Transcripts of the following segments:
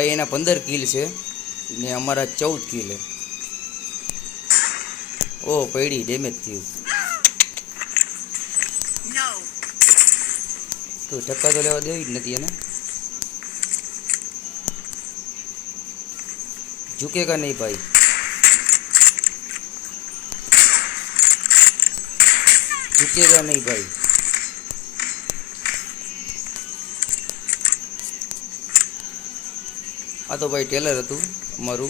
भाई एना 15 किल है ने अमरा 14 किल है। ओ पड़ी डेमेज थी तो टक्कर तो लेवा देवी ज नथी एने। झुकेगा नहीं भाई। झुकेगा नहीं भाई। आ तो भाई टेलर हतुं अमारुं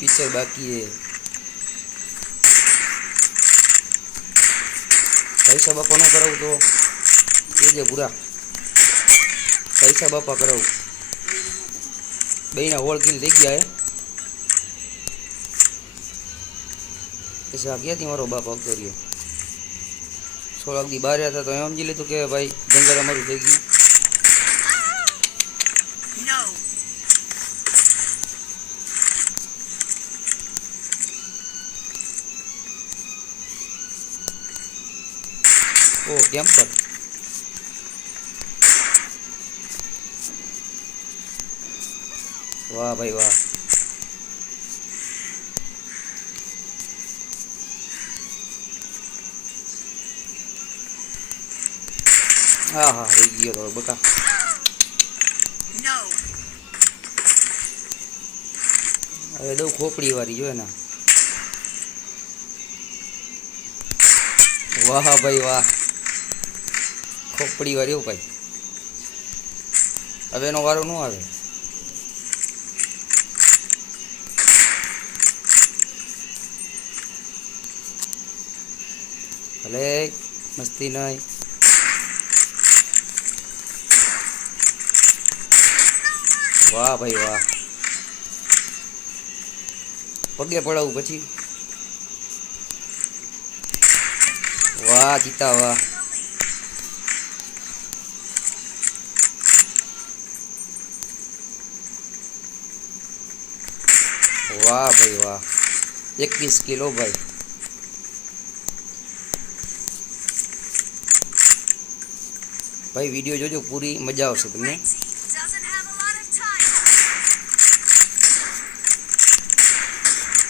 पिक्चर बाकी है। पैसा बापा न कराव तो ये पूरा पैसा बापा कराव बेना होल किल थी गया है। पैसा क्या थी मारो बाप आवतो रह्यो। 16 दी बाहर था तो समझी लीधुं कि भाई जंगल अमरुं थई गयुं। ओ कैंपर वाह भाई वाह। हाँ हाँ रही गयो तो बका। अरे दो खोपड़ी वाली जो है ना। वाह भाई वाह खोपड़ी वाली हो भाई। अब एनो वारो न आवे। भले मस्ती नहीं। वाह भाई वाह पगे पड़ाऊ पछी। वाह जीता वाह। वाह भाई वाह 21 किलो भाई। भाई वीडियो जोजो पूरी मजा आवशे तमने।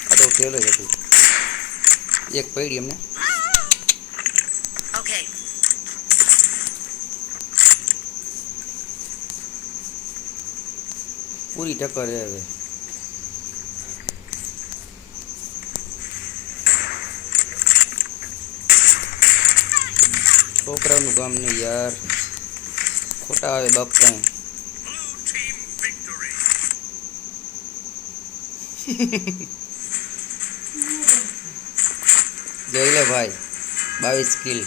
आ तो टेलर हतुं एक पड़ी अमने। पूरी टक्कर है हवे। छोकरानुं काम नहीं यार खोटा आवे बाप कहीं। જોઈ લે ભાઈ 22 કિલ।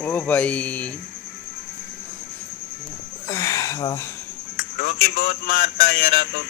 ओ भाई रॉकी बहुत मारता है यार तो